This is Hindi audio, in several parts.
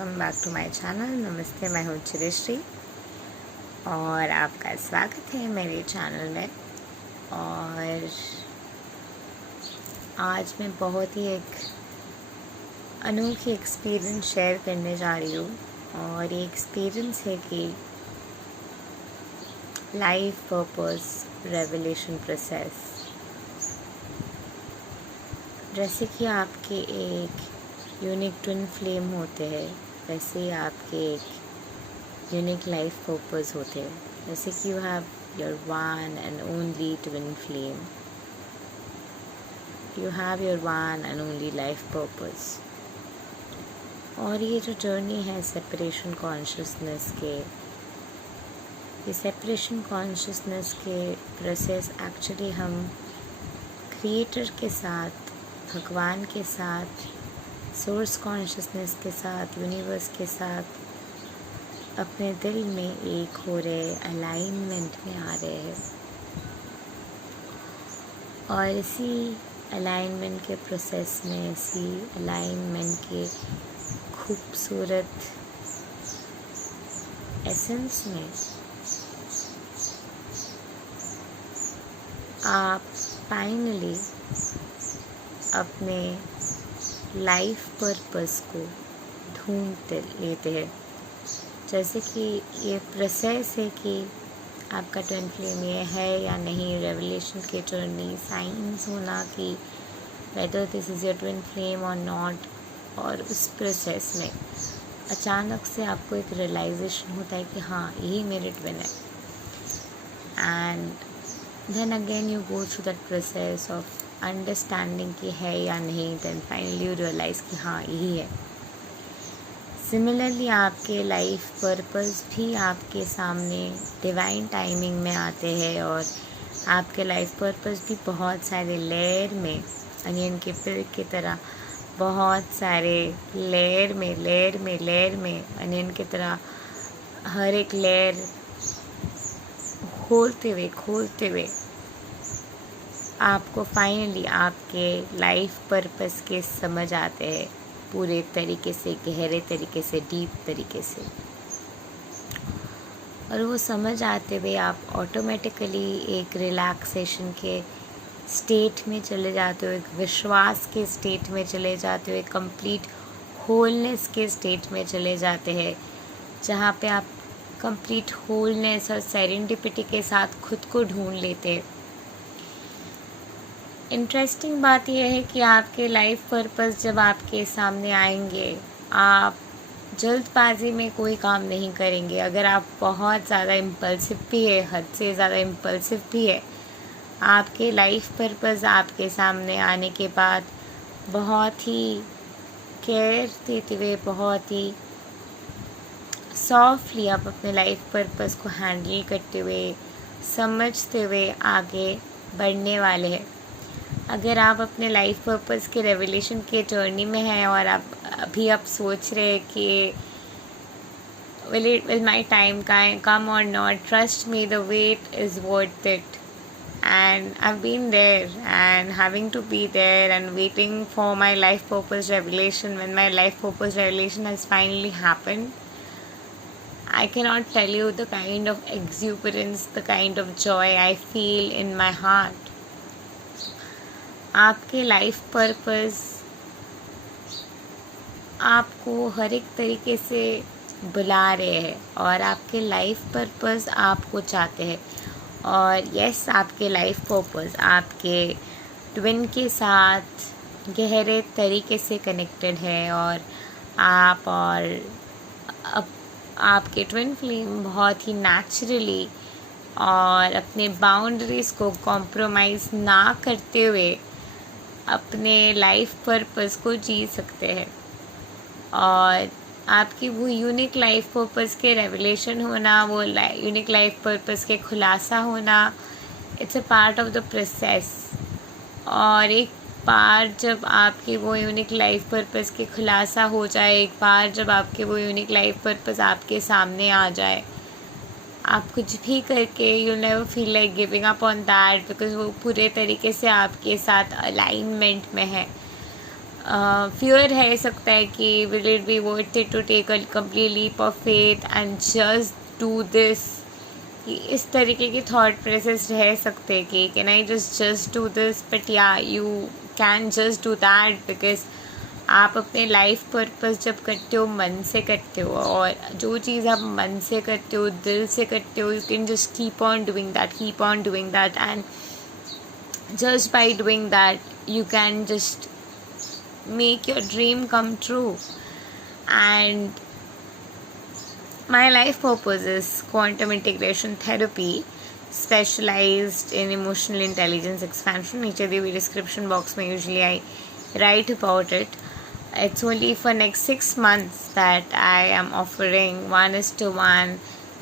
Welcome back to my channel. नमस्ते, मैं हूँ चिरश्री और आपका स्वागत है मेरे चैनल में। और आज मैं बहुत ही एक अनोखी एक्सपीरियंस शेयर करने जा रही हूँ और ये एक्सपीरियंस है कि लाइफ पर्पस रेवलेशन प्रोसेस। जैसे कि आपके एक यूनिक ट्विन फ्लेम होते हैं, वैसे ही आपके एक यूनिक लाइफ पर्पस होते हैं। जैसे कि you have your one and only twin flame, you have your one and only life purpose. और ये जो जर्नी है सेपरेशन कॉन्शियसनेस के, ये सेपरेशन कॉन्शियसनेस के प्रोसेस एक्चुअली हम क्रिएटर के साथ, भगवान के साथ, सोर्स कॉन्शियसनेस के साथ, यूनिवर्स के साथ अपने दिल में एक हो रहे, अलाइनमेंट में आ रहे हैं। और इसी अलाइनमेंट के प्रोसेस में, इसी अलाइनमेंट के खूबसूरत एसेंस में आप फाइनली अपने लाइफ पर्पस को ढूंढते लेते हैं। जैसे कि ये प्रोसेस है कि आपका ट्विन फ्लेम ये है या नहीं, रेवलेशन के जर्नी, साइंस होना कि whether this is your twin flame और नॉट। और उस प्रोसेस में अचानक से आपको एक रियलाइजेशन होता है कि हाँ, यही मेरे ट्विन है। And then again you go through that process of understanding कि है या नहीं, देन फाइनली यू रियलाइज़ कि हाँ, यही है। सिमिलरली आपके लाइफ पर्पस भी आपके सामने डिवाइन टाइमिंग में आते हैं और आपके लाइफ पर्पस भी बहुत सारे लेयर में, अनियन के पिल की तरह बहुत सारे लेयर में अनियन की तरह हर एक लेयर खोलते हुए आपको फाइनली आपके लाइफ पर्पस के समझ आते हैं पूरे तरीके से, गहरे तरीके से, डीप तरीके से। और वो समझ आते हुए आप ऑटोमेटिकली एक रिलैक्सेशन के स्टेट में चले जाते हो, एक विश्वास के स्टेट में चले जाते हो, एक कंप्लीट होलनेस के स्टेट में चले जाते हैं, जहाँ पे आप कंप्लीट होलनेस और सेरेंडिपिटी के साथ खुद को ढूंढ लेते हैं। इंटरेस्टिंग बात यह है कि आपके लाइफ पर्पस जब आपके सामने आएंगे, आप जल्दबाजी में कोई काम नहीं करेंगे। अगर आप बहुत ज़्यादा इम्पल्सिव भी है, हद से ज़्यादा इम्पल्सिव भी है, आपके लाइफ पर्पस आपके सामने आने के बाद बहुत ही केयर देते हुए, बहुत ही सॉफ्टली आप अपने लाइफ पर्पस को हैंडल करते हुए, समझते हुए आगे बढ़ने वाले हैं। अगर आप अपने लाइफ पर्पस के रेवलेशन के जर्नी में हैं और आप सोच रहे हैं कि will my time come or not, trust me, the wait is worth it. And I've been there and having to be there and waiting for my life purpose revelation. When my life purpose revelation has finally happened, I cannot tell you the kind of exuberance, the kind of joy I feel in my heart. आपके लाइफ पर्पस आपको हर एक तरीके से बुला रहे हैं और आपके लाइफ पर्पस आपको चाहते हैं। और यस, आपके लाइफ पर्पस आपके ट्विन के साथ गहरे तरीके से कनेक्टेड है और आप और आपके ट्विन फ्लेम बहुत ही नेचुरली और अपने बाउंड्रीज़ को कॉम्प्रोमाइज़ ना करते हुए अपने लाइफ पर्पस को जी सकते हैं। और आपकी वो यूनिक लाइफ पर्पस के रेवलेशन होना, वो यूनिक लाइफ पर्पस के खुलासा होना, it's a part of the process. और एक बार जब आपकी वो यूनिक लाइफ पर्पस के खुलासा हो जाए, एक बार जब आपके वो यूनिक लाइफ पर्पस आपके सामने आ जाए, आप कुछ भी करके you never feel like giving up on that, because वो पूरे तरीके से आपके साथ अलाइनमेंट में है। फियर है सकता है कि will it be worth it to take a complete leap of faith and just do this, कि इस तरीके की थॉट प्रोसेस रह सकते हैं कि can I just do this, but या you can just do that because आप अपने लाइफ पर्पस जब करते हो मन से करते हो, और जो चीज़ आप मन से करते हो, दिल से करते हो, you can just keep on doing that and just by doing that you can just make your dream come true. And my life purpose is quantum integration therapy specialized in emotional intelligence expansion. नीचे दी हुई description box में usually I write about it. It's only for next 6 months that I am offering 1:1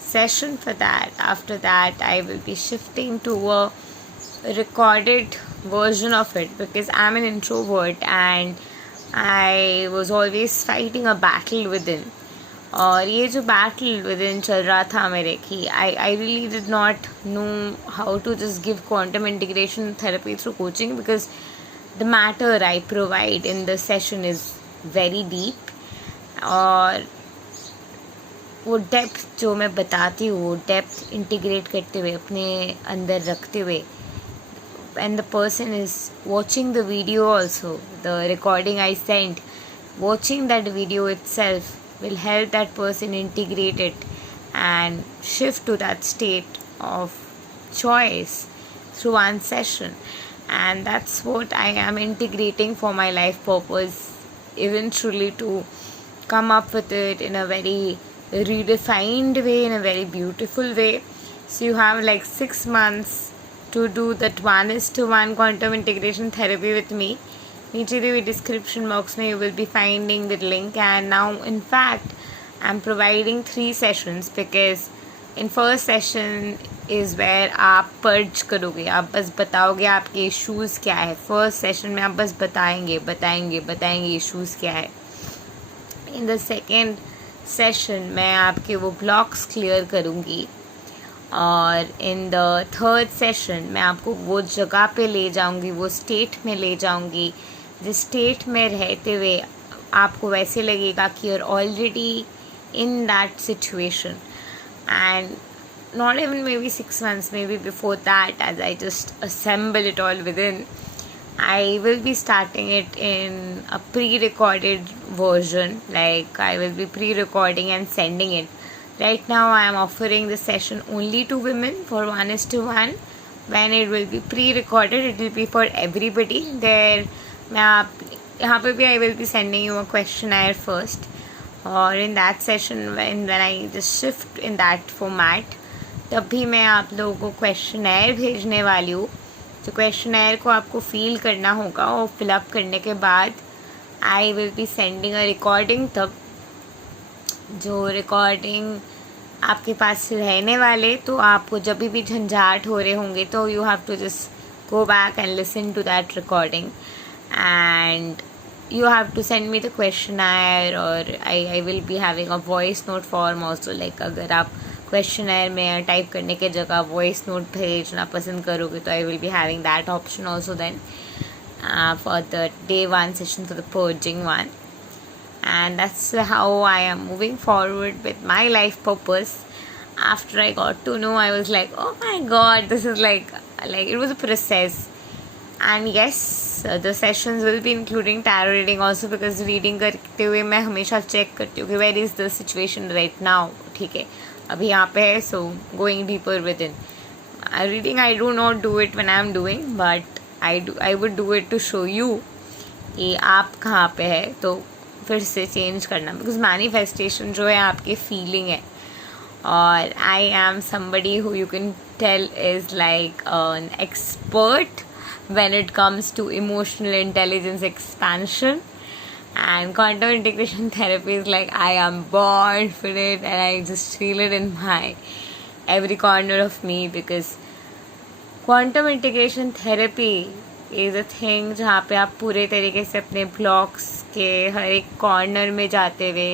session for that. After that I will be shifting to a recorded version of it because I'm an introvert and I was always fighting a battle within. और ये जो battle within चल रहा था मेरे कि I really did not know how to just give quantum integration therapy through coaching because the matter I provide in the session is very deep, और वो डेप्थ जो मैं बताती हूँ वो डेप्थ इंटीग्रेट करते हुए अपने अंदर रखते हुए, and the person is watching the video also, the recording I sent, watching that video itself will help that person integrate it and shift to that state of choice through one session. And that's what I am integrating for my life purpose eventually, to come up with it in a very redefined way, in a very beautiful way. So you have like 6 months to do that 1:1 quantum integration therapy with me. नीचे दी हुई description box में you will be finding the link. And now in fact I'm providing 3 sessions because in first session is where आप purge करोगे, आप बस बताओगे आपके issues क्या है. फर्स्ट सेशन में आप बस बताएंगे issues क्या है. in the second session मैं आपके वो blocks clear करूँगी, और इन द थर्ड सेशन मैं आपको वो जगह पे ले जाऊंगी, वो स्टेट में ले जाऊंगी जिस स्टेट में रहते हुए आपको वैसे लगेगा कि you are already in that situation. And not even maybe 6 months, maybe before that, as I just assemble it all within. I will be starting it in a pre-recorded version, like I will be pre-recording and sending it. Right now I am offering the session only to women for 1:1. When it will be pre-recorded, it will be for everybody. There मैं आप यहाँ पे भी I will be sending you a questionnaire first, और in that session when I just shift in that format, तब भी मैं आप लोगों को questionnaire भेजने वाली हूँ. तो क्वेश्चनर को आपको फिल करना होगा, और फिलअप करने के बाद आई will be sending a recording. तब जो रिकॉर्डिंग आपके पास रहने वाले, तो आपको जब भी झंझाट हो रहे होंगे तो you have to just go back and listen to that recording, and you have to send me the questioner. और I will be having a voice note form also, like अगर आप क्वेश्चनर में टाइप करने के जगह वॉइस नोट भेजना पसंद करोगे तो I will be having that option also then for the day 1 session, for the purging one. And that's how I am moving forward with my life purpose. After I got to know, I was like, oh my god, this is like it was a process. And yes, the sessions will be including tarot reading also, because reading करते हुए मैं हमेशा चेक करती हूँ कि where is the situation right now. ठीक है, अभी यहाँ पे है, so going deeper within. Reading I do not do it when I am doing, but I would do it to show you कि आप कहाँ पे है, तो फिर से चेंज करना, बिकॉज मैनिफेस्टेशन जो है आपकी फीलिंग है. और I am somebody who you can tell is like an expert when it comes to emotional intelligence expansion. And quantum integration therapy is like I am born for it, and I just feel it in my every corner of me, because quantum integration therapy is a thing जहाँ पे आप पूरे तरीके से अपने ब्लॉक्स के हर एक कॉर्नर में जाते हुए,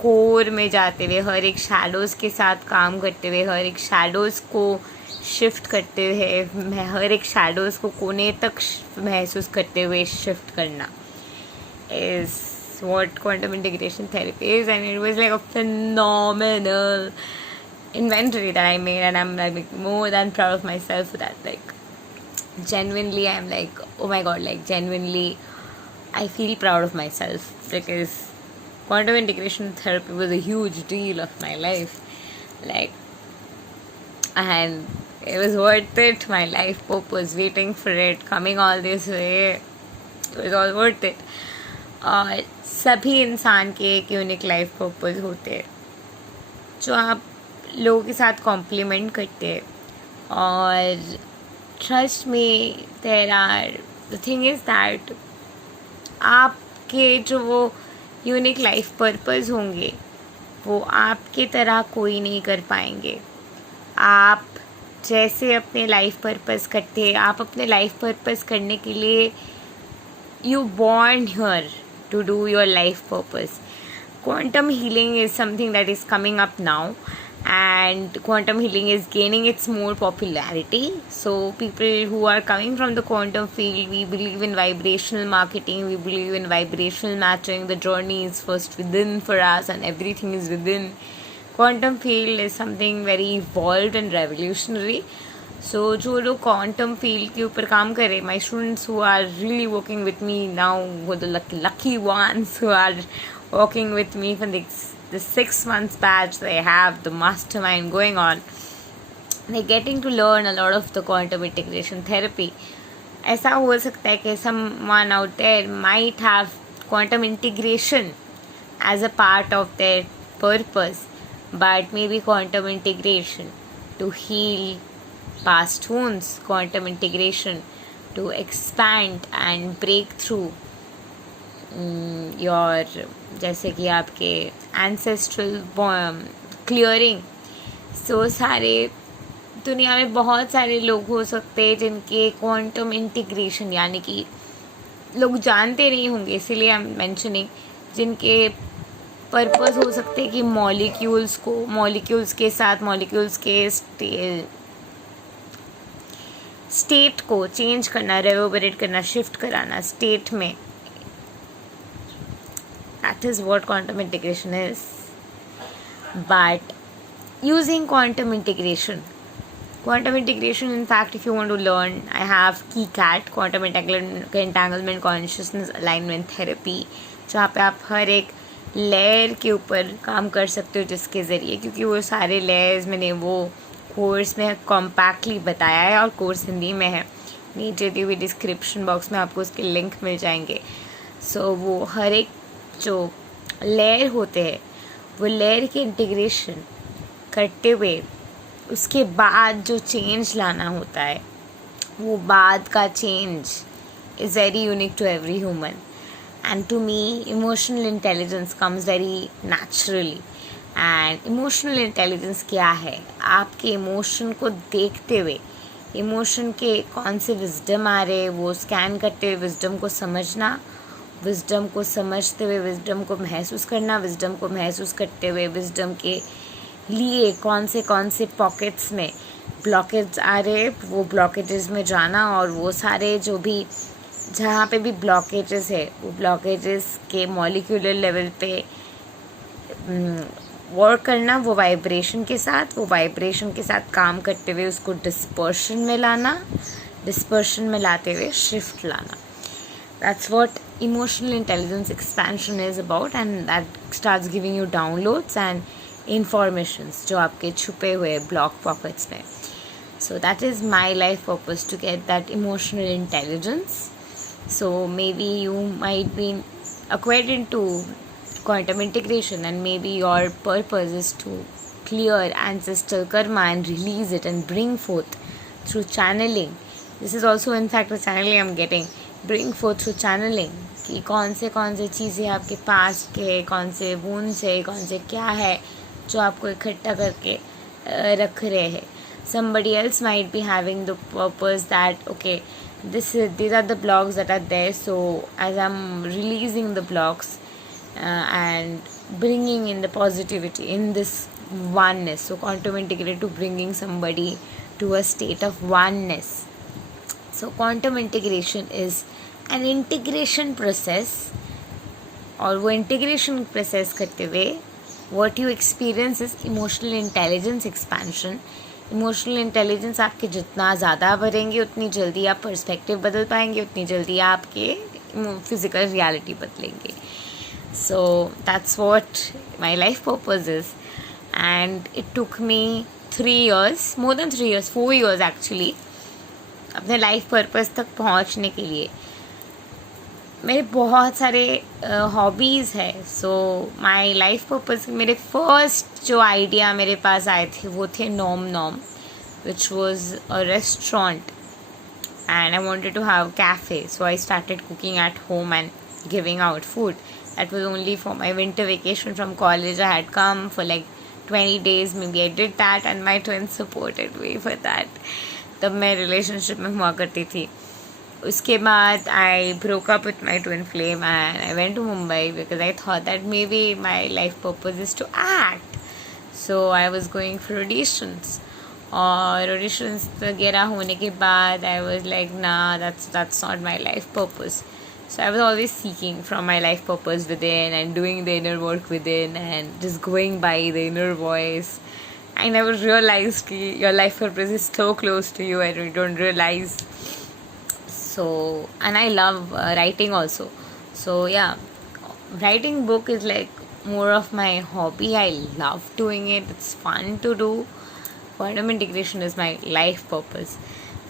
कोर में जाते हुए, हर एक शैडोज़ के साथ काम करते हुए, हर एक शैडोज़ को शिफ्ट करते हुए, हर एक शैडोज़ को कोने तक महसूस करते हुए शिफ्ट करना. is what quantum integration therapy is, and it was like a phenomenal inventory that I made, and I'm like more than proud of myself for that. Like genuinely, I'm like, oh my god, like genuinely I feel proud of myself because quantum integration therapy was a huge deal of my life. Like, and it was worth it. My life purpose, waiting for it, coming all this way, it was all worth it. और सभी इंसान के एक यूनिक लाइफ पर्पस होते हैं जो आप लोगों के साथ कॉम्प्लीमेंट करते हैं. और trust me, there are, the thing is that आपके जो वो यूनिक लाइफ पर्पस होंगे वो आपके तरह कोई नहीं कर पाएंगे. आप जैसे अपने लाइफ पर्पस करते हैं, आप अपने लाइफ पर्पस करने के लिए you born here to do your life purpose. Quantum healing is something that is coming up now, and quantum healing is gaining its more popularity. So people who are coming from the quantum field, we believe in vibrational marketing, we believe in vibrational matching. The journey is first within for us, and everything is within. Quantum field is something very evolved and revolutionary. सो जो लोग क्वांटम फील्ड के ऊपर काम करें, my students who are really working with me now, वो the lucky ones who are working with me for the 6 months batch, they have the mastermind going on. They're getting to learn a lot of the quantum integration therapy. ऐसा हो सकता है कि someone out there might have quantum integration as a part of their purpose, but maybe quantum integration to heal past wounds, quantum integration to expand and break through your, जैसे कि आपके ancestral clearing. So सारे दुनिया में बहुत सारे लोग हो सकते हैं जिनके quantum integration, यानी कि लोग जानते नहीं होंगे, इसीलिए आई एम मेंशनिंग, जिनके पर्पस हो सकते हैं कि मॉलिक्यूल्स के साथ मॉलिक्यूल्स के स्टेट को चेंज करना, रेवोबरेट करना, शिफ्ट कराना स्टेट में. That is what quantum integration is. But using quantum integration, in fact, if you want to learn, I have KECAT, quantum entanglement consciousness alignment therapy, जहाँ पे आप हर एक लेयर के ऊपर काम कर सकते हो, जिसके ज़रिए, क्योंकि वो सारे लेयर्स मैंने वो कोर्स में कॉम्पैक्टली बताया है और कोर्स हिंदी में है. नीचे दी हुई डिस्क्रिप्शन बॉक्स में आपको उसके लिंक मिल जाएंगे. सो वो हर एक जो लेयर होते हैं वो लेयर के इंटीग्रेशन करते हुए उसके बाद जो चेंज लाना होता है, वो बाद का change is very unique to every human. And to me emotional intelligence comes very naturally. And emotional intelligence क्या है? आपके इमोशन को देखते हुए, इमोशन के कौन से विजडम आ रहे, वो स्कैन करते हुए विजडम को समझना, विजडम को समझते हुए विजडम को महसूस करना, विजडम को महसूस करते हुए विजडम के लिए कौन से पॉकेट्स में ब्लॉकेज आ रहे, वो ब्लॉकेजेस में जाना, और वो सारे जो भी जहाँ पे भी ब्लॉकेजेस है वो ब्लॉकेजेस के मॉलिक्यूलर लेवल पे वर्क करना, वो वाइब्रेशन के साथ काम करते हुए उसको डिस्पर्शन में लाना, डिस्पर्शन में लाते हुए शिफ्ट लाना. That's what emotional intelligence expansion is about, and that starts giving you downloads and informations जो आपके छुपे हुए ब्लॉक पॉकेट्स में. So that is my life purpose, to get that emotional intelligence. So maybe you might be acquainted to quantum integration, and maybe your purpose is to clear ancestral karma and release it and bring forth through channeling. This is also in fact a channeling I'm getting. Bring forth through channeling कि कौन से चीज़ें आपके पास के, कौन से wounds है, कौन से क्या है जो आपको इकट्ठा करके रख रहे हैं. Somebody else might be having the purpose that okay, these are the blocks that are there, so as I'm releasing the blocks and bringing in the positivity in this oneness, so quantum integrated to bringing somebody to a state of oneness. So quantum integration is an integration process और वो इंटीग्रेशन प्रोसेस करते हुए what you experience is emotional intelligence expansion. Emotional intelligence आपके जितना ज़्यादा बढ़ेंगे उतनी जल्दी आप पर्सपेक्टिव बदल पाएंगे, उतनी जल्दी आपके फिज़िकल रियलिटी बदलेंगे. So that's what my life purpose is. And it took me 3 years, more than 3 years, 4 years actually, अपने लाइफ पर्पस तक पहुंचने के लिए. मेरे बहुत सारे हॉबीज़ है. सो माय लाइफ पर्पस, मेरे फर्स्ट जो आइडिया मेरे पास आए थे वो थे Nom which was a restaurant and I wanted to have cafe, so I started cooking at home and giving out food. That was only for my winter vacation from college. I had come for like 20 days, maybe I did that, and my twins supported me for that. तब मैं रिलेशनशिप में हुआ करती थी. उसके बाद I broke up with my twin flame and I went to Mumbai because I thought that maybe my life purpose is to act. So I was going for auditions. और ऑडिशंस वगैरह होने के बाद आई वॉज लाइक ना, that's not my life purpose. So I was always seeking from my life purpose within and doing the inner work within and just going by the inner voice. I never realise कि your life purpose is so close to you and you don't realise. So, and I love writing also. So yeah, writing book is like more of my hobby. I love doing it. It's fun to do. Quantum integration is my life purpose.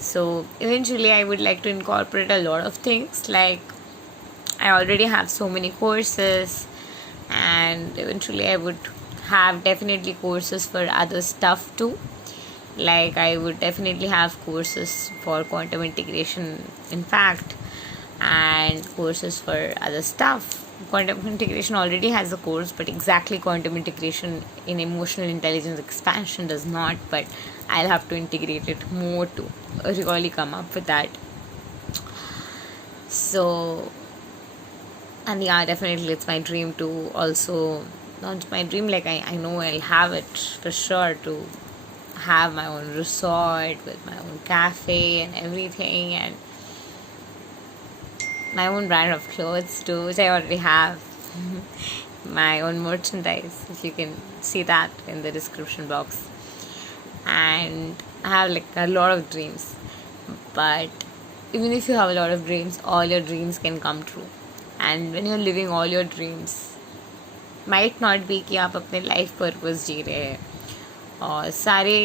So eventually I would like to incorporate a lot of things. Like I already have so many courses, and eventually I would have definitely courses for other stuff too. Like I would definitely have courses for quantum integration, in fact, and courses for other stuff. Quantum integration already has a course, but exactly quantum integration in emotional intelligence expansion does not. But I'll have to integrate it more to really come up with that. So, and yeah, definitely it's my dream to also, not my dream, like I know I'll have it for sure, to have my own resort with my own cafe and everything, and my own brand of clothes too, which I already have. My own merchandise, if you can see that in the description box. And I have like a lot of dreams, but even if you have a lot of dreams, all your dreams can come true. And when you're living all your dreams, might not be कि आप अपने लाइफ पर्पस जी रहे हैं और सारे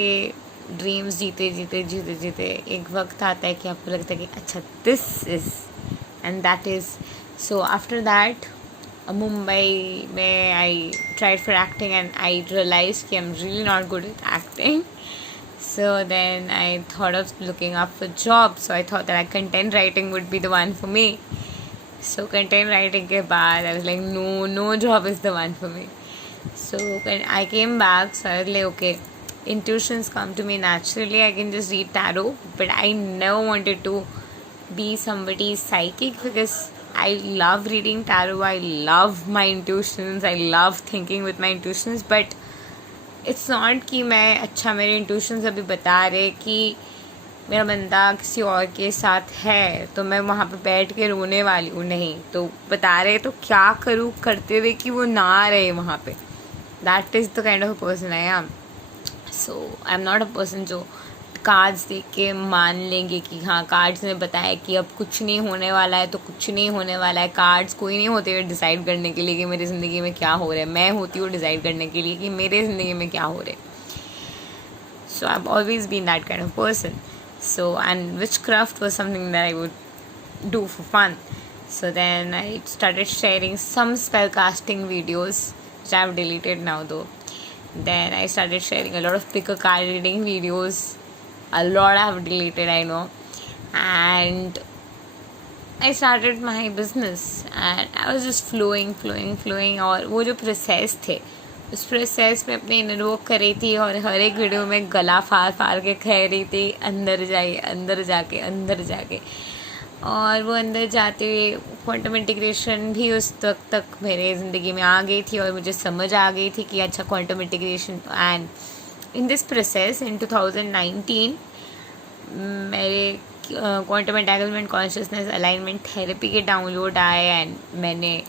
ड्रीम्स जीते जीते जीते जीते एक वक्त आता है कि आपको लगता है कि अच्छा this is and that is. So after that Mumbai में I tried for acting and I realise कि I am really not good at acting. So then I thought of looking up for job. So I thought that content writing would be the one for me. So content writing के बाद I was like no job is the one for me. So when I came back, so I was like, okay, intuitions come to me naturally. I can just read tarot, but I never wanted to be somebody's psychic because I love reading tarot. I love my intuitions. I love thinking with my intuitions. But it's not कि मैं अच्छा मेरे intuitions अभी बता रहे कि मेरा बंदा किसी और के साथ है तो मैं वहाँ पे बैठ के रोने वाली हूँ. नहीं, तो बता रहे तो क्या करूँ करते हुए कि वो ना रहे वहाँ पे. That is the kind of a person I am. So I'm not a person जो कार्ड्स देख के मान लेंगे कि हाँ कार्ड्स ने बताया कि अब कुछ नहीं होने वाला है तो कुछ नहीं होने वाला है. कार्ड्स कोई नहीं होते हुए डिसाइड करने के लिए कि मेरी ज़िंदगी में क्या हो रहा है. मैं होती हूँ डिसाइड करने के लिए कि मेरे ज़िंदगी में क्या हो रहा है. So I've always been that kind of person. So and witchcraft was something that I would do for fun. So then I started sharing some spell casting videos, which I've deleted now though. Then I started sharing a lot of pick a card reading videos. A lot I have deleted, I know. And I started my business and I was just flowing. और वो जो प्रोसेस थे उस प्रोसेस में अपने इनर वर्क कर रही थी और हर एक वीडियो में गला फाड़ के कह रही थी अंदर जाके. और वो अंदर जाते हुए क्वांटम इंटीग्रेशन भी उस वक्त तक मेरे ज़िंदगी में आ गई थी और मुझे समझ आ गई थी कि अच्छा quantum integration. And in this process in 2019 मेरे quantum entanglement consciousness alignment therapy के डाउनलोड आए एंड मैंने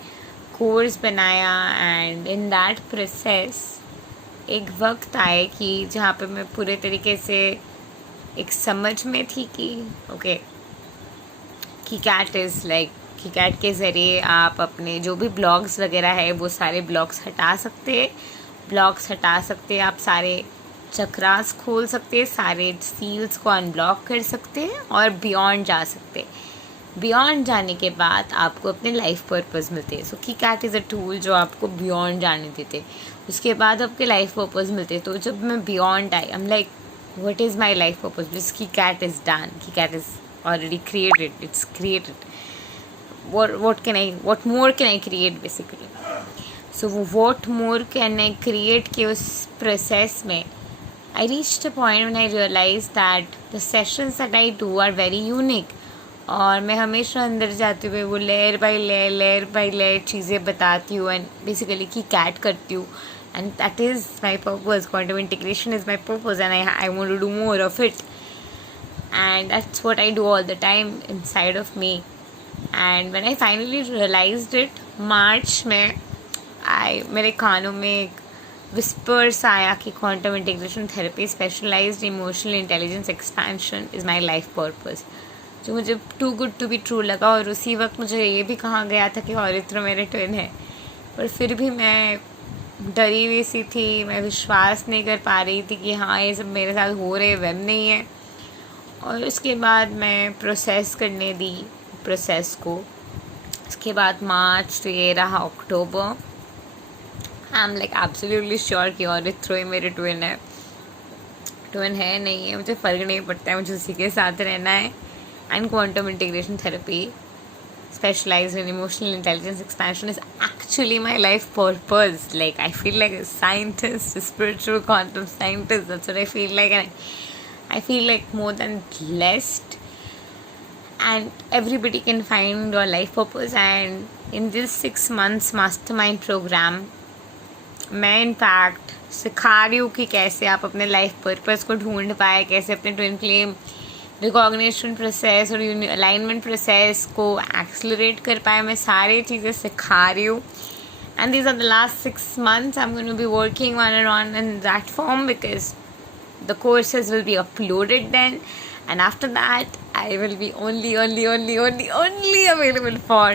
कोर्स बनाया एंड इन दैट प्रोसेस एक वक्त आए कि जहाँ पे मैं पूरे तरीके से एक समझ में थी कि okay KiCat is like KiCat के ज़रिए आप अपने जो भी ब्लॉग्स वगैरह है वो सारे ब्लॉग्स हटा सकते हैं आप सारे चक्रास खोल सकते हैं, सारे सील्स को अनब्लॉक कर सकते हैं और बियॉन्ड जा सकते हैं। बियॉन्ड जाने के बाद आपको अपने लाइफ पर्पस मिलते हैं। सो KiCat इज़ अ टूल जो आपको बियॉन्ड जाने देते, उसके बाद आपके लाइफ पर्पस मिलते। तो जब मैं beyond I, I am like what is my life purpose, this KiCat is done, KiCat is already created, it's created. What more can I create basically? So what more can I create के उस process में I reached a point when I realized that the sessions that I do are very unique. और मैं हमेशा अंदर जाते हुए वो लेयर बाय लेयर चीज़ें बताती हूँ एंड बेसिकली KiCat करती हूँ, and that is my purpose. Quantum integration is my purpose and I want to do more of it. And that's what I do all the time inside of me. And when I finally realized it, मार्च में मेरे कानों में एक विस्पर्स आया कि quantum integration therapy specialised emotional intelligence expansion is my life purpose, जो मुझे too good to be true लगा। और उसी वक्त मुझे ये भी कहा गया था कि औरित्र मेरे ट्विन है, पर फिर भी मैं डरी हुई सी थी, मैं विश्वास नहीं कर पा रही थी कि हाँ ये सब मेरे साथ हो रहे, वेब नहीं है। और उसके बाद मैं प्रोसेस करने दी प्रोसेस को। उसके बाद मार्च तो ये रहा October, I am like absolutely sure कि औरित्र ही मेरे ट्विन है नहीं है मुझे फ़र्क नहीं पड़ता है, मुझे उसी के साथ रहना है। And quantum integration therapy specialized in emotional intelligence expansion is actually my life purpose. Like I feel like a scientist, a spiritual quantum scientist, that's what I feel like. And I feel like more than blessed, and everybody can find your life purpose. And in this 6 months mastermind program मैं इनफैक्ट सिखा रही हूँ कि कैसे आप अपने लाइफ पर्पस को ढूंढ पाए, कैसे अपने ट्विन फ्लेम रिकॉग्निशन प्रोसेस और अलाइनमेंट प्रोसेस को एक्सलरेट कर पाए। मैं सारी चीज़ें सिखा रही हूँ। And these are the last 6 months I'm going to be working on in that form, because the courses will be uploaded then, and after that I will be only available for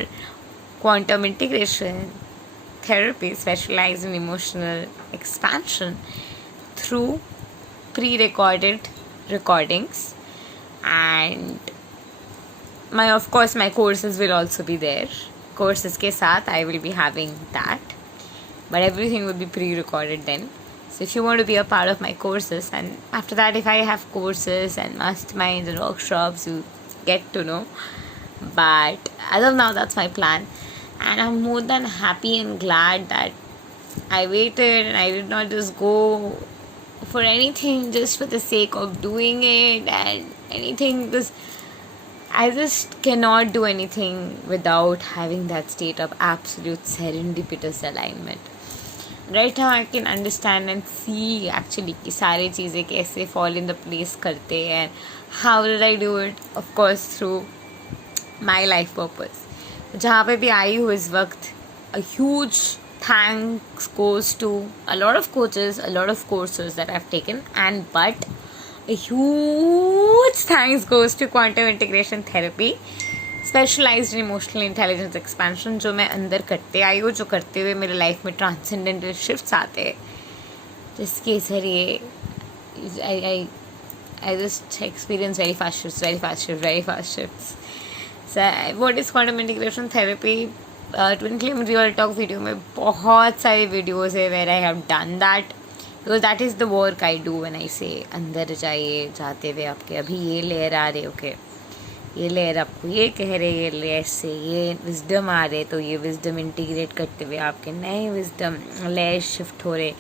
quantum integration therapy specialized in emotional expansion through pre-recorded recordings. And of course my courses will also be there. Courses के साथ I will be having that, but everything will be pre-recorded then. So if you want to be a part of my courses, and after that if I have courses and masterminds and workshops, you get to know. But as of now, that's my plan, and I'm more than happy and glad that I waited and I did not just go for anything just for the sake of doing it and anything, because I just cannot do anything without having that state of absolute serendipitous alignment. Right now I can understand and see actually कि सारी चीज़ें कैसे fall in the place करते हैं, and how did I do it? Of course through my life purpose. जहाँ पे भी आई हूँ इस वक्त, a huge thanks goes to a lot of coaches, a lot of courses that I've taken, but a huge thanks goes to quantum integration therapy specialized in emotional intelligence expansion, जो मैं अंदर करते आई हूँ, जो करते हुए मेरे लाइफ में ट्रांसेंडेंटल शिफ्ट्स आते हैं, जिसके ज़रिए I just experience very fast shifts. So what is quantum integration therapy? Twin Flame Real Talk video में बहुत सारे वीडियोज़ है where I have done that, because that is the work I do when I say अंदर जाइए, जाते हुए आपके अभी ये लेयर आ रहे, ओके ये लेयर आपको ये कह रहे, ये लेयर से ये विजडम आ रहे, तो ये विजडम इंटीग्रेट करते हुए आपके नए विजडम लेयर शिफ्ट हो रहे।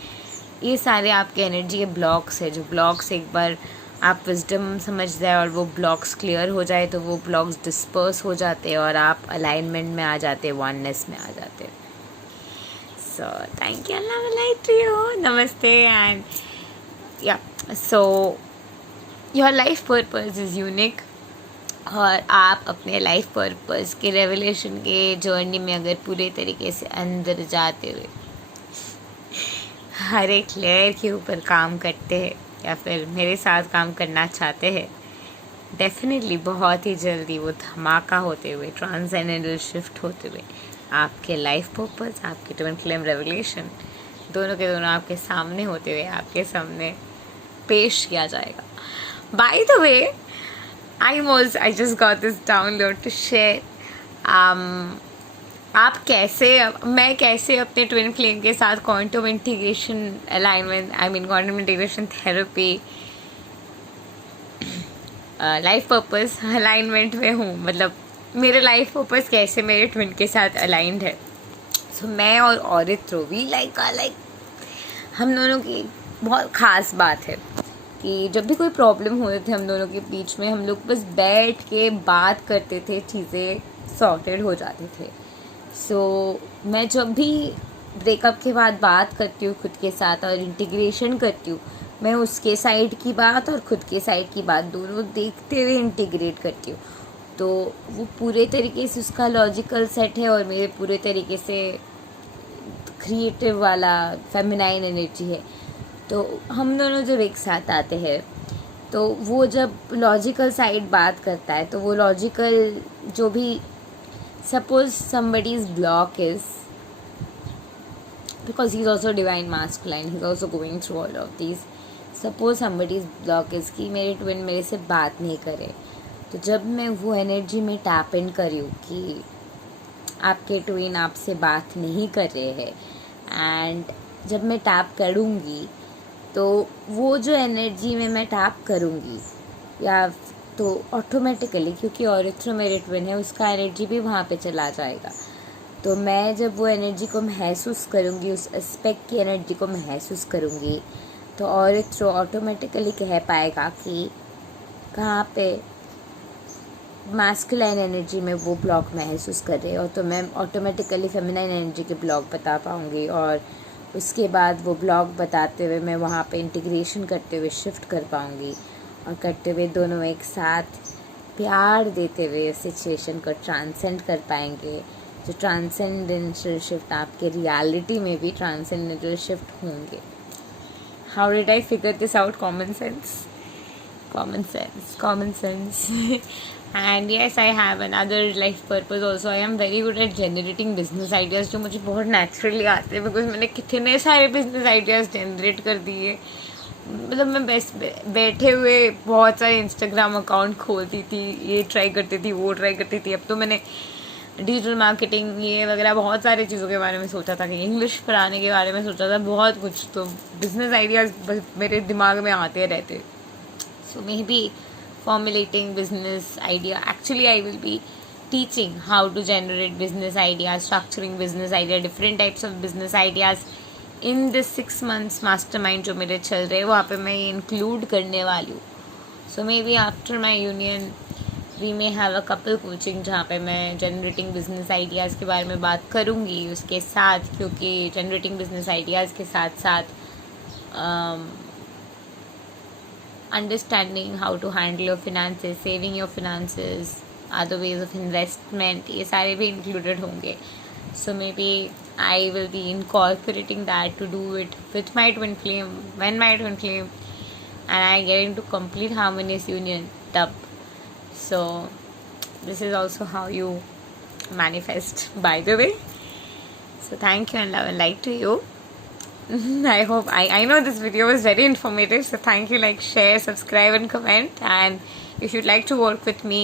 ये सारे आपके एनर्जी के ब्लॉक्स है, जो ब्लॉक्स एक बार आप विजडम समझ जाए और वो ब्लॉक्स क्लियर हो जाए तो वो ब्लॉक्स डिस्पर्स हो जाते हैं और आप अलाइनमेंट में आ जाते, वननेस में आ जाते। सो थैंक यू, अल्लाह लाइक टू यू, नमस्ते। And yeah so your life purpose is unique, और आप अपने लाइफ पर्पस के रेवलेशन के जर्नी में अगर पूरे तरीके से अंदर जाते हुए हर एक लेयर के ऊपर काम करते हैं या फिर मेरे साथ काम करना चाहते हैं, डेफिनेटली बहुत ही जल्दी वो धमाका होते हुए, ट्रांसेंडेंटल शिफ्ट होते हुए आपके लाइफ पर्पस, आपके ट्विन फ्लेम रेवलेशन दोनों के दोनों आपके सामने होते हुए आपके सामने पेश किया जाएगा. By the way, I just got this download to share. मैं कैसे अपने ट्विन फ्लेम के साथ quantum integration alignment, quantum integration therapy, life purpose alignment में हूँ. मतलब मेरे लाइफ पर्पस कैसे मेरे ट्विन के साथ अलाइंड है. सो मैं और औरित्रो वी लाइक हम दोनों की बहुत ख़ास बात है कि जब भी कोई प्रॉब्लम होते थे हम दोनों के बीच में, हम लोग बस बैठ के बात करते थे, चीज़ें सॉर्टेड हो जाती थे. सो मैं जब भी ब्रेकअप के बाद बात करती हूँ खुद के साथ और इंटीग्रेशन करती हूँ, मैं उसके साइड की बात और खुद के साइड की बात दोनों देखते हुए इंटीग्रेट करती हूँ. तो वो पूरे तरीके से उसका लॉजिकल सेट है और मेरे पूरे तरीके से क्रिएटिव वाला फेमिनाइन एनर्जी है. तो हम दोनों जब एक साथ आते हैं तो वो जब लॉजिकल साइड बात करता है तो वो लॉजिकल जो भी, suppose somebody's block is, because he's also divine masculine, he's also going through all of these. Suppose somebody's block is कि मेरे ट्विन मेरे से बात नहीं करे, तो जब मैं वो एनर्जी में टैप इन करी हूँ कि आपके ट्विन आपसे बात नहीं कर रहे हैं, एंड जब मैं टैप करूँगी तो वो जो एनर्जी में मैं टैप करूँगी या तो ऑटोमेटिकली, क्योंकि औरित्रो मेरे ट्विन है, उसका एनर्जी भी वहाँ पे चला जाएगा. तो मैं जब वो एनर्जी को महसूस करूँगी, उस एस्पेक्ट की एनर्जी को महसूस करूँगी, तो औरित्रो ऑटोमेटिकली कह पाएगा कि कहाँ पे मैस्कुलाइन एनर्जी में वो ब्लॉक महसूस कर रहे हो. तो मैं ऑटोमेटिकली फेमिनाइन एनर्जी के ब्लॉक बता पाऊँगी और उसके बाद वो ब्लॉक बताते हुए मैं वहाँ पे इंटीग्रेशन करते हुए शिफ्ट कर पाऊँगी और करते हुए दोनों एक साथ प्यार देते हुए सिचुएशन को ट्रांसेंड कर पाएंगे. जो ट्रांसेंडेंटल शिफ्ट आपके रियलिटी में भी ट्रांसेंडेंटल शिफ्ट होंगे. How did I figure this out? Common sense. And yes, I have another life purpose also. I am very good at generating business ideas जो मुझे बहुत नेचुरली आते हैं, बिकॉज मैंने कितने सारे बिजनेस आइडियाज़ जनरेट कर दिए. मतलब मैं बैठे हुए बहुत सारे इंस्टाग्राम अकाउंट खोलती थी, ये ट्राई करती थी, वो ट्राई करती थी. अब तो मैंने डिजिटल मार्केटिंग ये वगैरह बहुत सारी चीज़ों के बारे में सोचा था, कि इंग्लिश पढ़ाने के बारे में सोचा था, बहुत कुछ. तो बिजनेस आइडियाज़ मेरे दिमाग में आते रहते. So maybe formulating business idea. Actually, I will be teaching how to generate business ideas, structuring business idea, different types of business ideas in this 6 months mastermind जो मेरे चल रहे हैं, वहाँ पे मैं इंक्लूड करने वाली हूँ. So maybe after my union we may have a couple coaching जहाँ पे मैं जनरेटिंग बिजनेस आइडियाज़ के बारे में बात करूँगी उसके साथ, क्योंकि जनरेटिंग बिजनेस आइडियाज़ के साथ साथ understanding how to handle your finances, saving your finances, other ways of investment, ये सारे भी included होंगे. So maybe I will be incorporating that to do it with my twin flame, when my twin flame and I get into complete harmonious union tub. So this is also how you manifest, by the way. So thank you and love and light to you. I hope I know this video was very informative, so thank you. Like, share, subscribe and comment. And if you'd like to work with me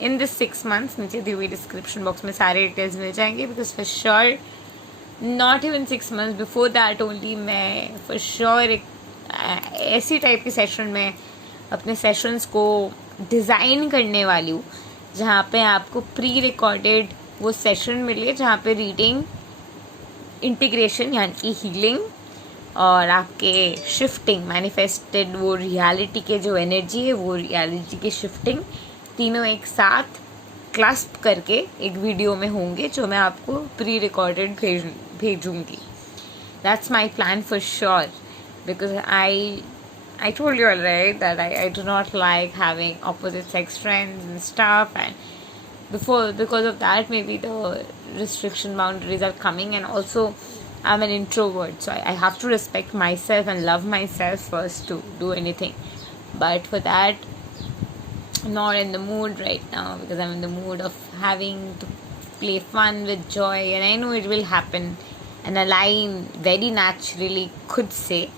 in this 6 months, नीचे दी हुई डिस्क्रिप्शन बॉक्स में सारे डिटेल्स मिल जाएंगे. Because for sure not even 6 months before that only मैं फॉर श्योर एक ऐसी टाइप के सेशन में अपने सेशंस को डिज़ाइन करने वाली हूँ जहाँ पे आपको प्री रिकॉर्डेड वो सेशन मिले, जहाँ पे रीडिंग, इंटीग्रेशन यानी कि हीलिंग और आपके शिफ्टिंग, मैनिफेस्टेड वो रियलिटी के जो एनर्जी है वो रियलिटी की शिफ्टिंग तीनों एक साथ क्लस्प करके एक वीडियो में होंगे जो मैं आपको प्री रिकॉर्डेड भेजूँगी. That's my plan for sure, because I told you already that I do not like having opposite sex friends and stuff, and because of that maybe the restriction boundaries are coming, and also I'm an introvert, so I have to respect myself and love myself first to do anything. But for that, I'm not in the mood right now, because I'm in the mood of having to play fun with joy, and I know it will happen and align very naturally, could say.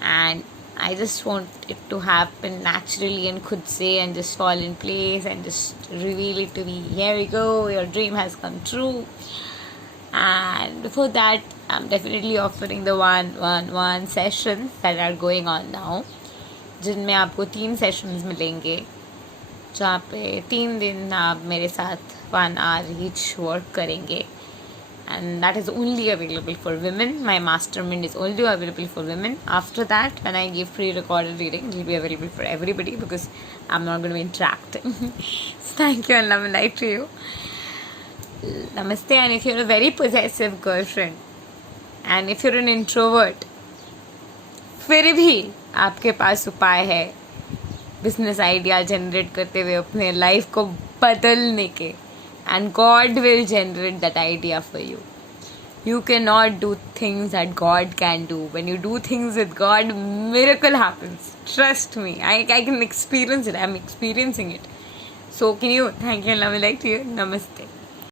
And I just want it to happen naturally and could say, and just fall in place and just reveal it to me. Here we go, your dream has come true. And before that, I'm definitely offering the one sessions that are going on now, जिनमें आपको 3 सेशंस मिलेंगे, जहाँ पे 3 दिन आप मेरे साथ 1 hour each वर्क करेंगे. And that is only available for women. My mastermind is only available for women. After that, when I give pre-recorded reading, it will be available for everybody, because I'm not going to be interacting. So thank you and love and light to you. Namaste. And if you're a very possessive girlfriend, and if you're an introvert, फिर भी आपके पास उपाय है बिजनेस आइडिया जनरेट करते हुए अपने लाइफ को बदलने के. And God will generate that idea for you. You cannot do things that God can do. When you do things with God, miracle happens. Trust me. I can experience it. I'm experiencing it. So can you? Thank you and love and light to you. Namaste.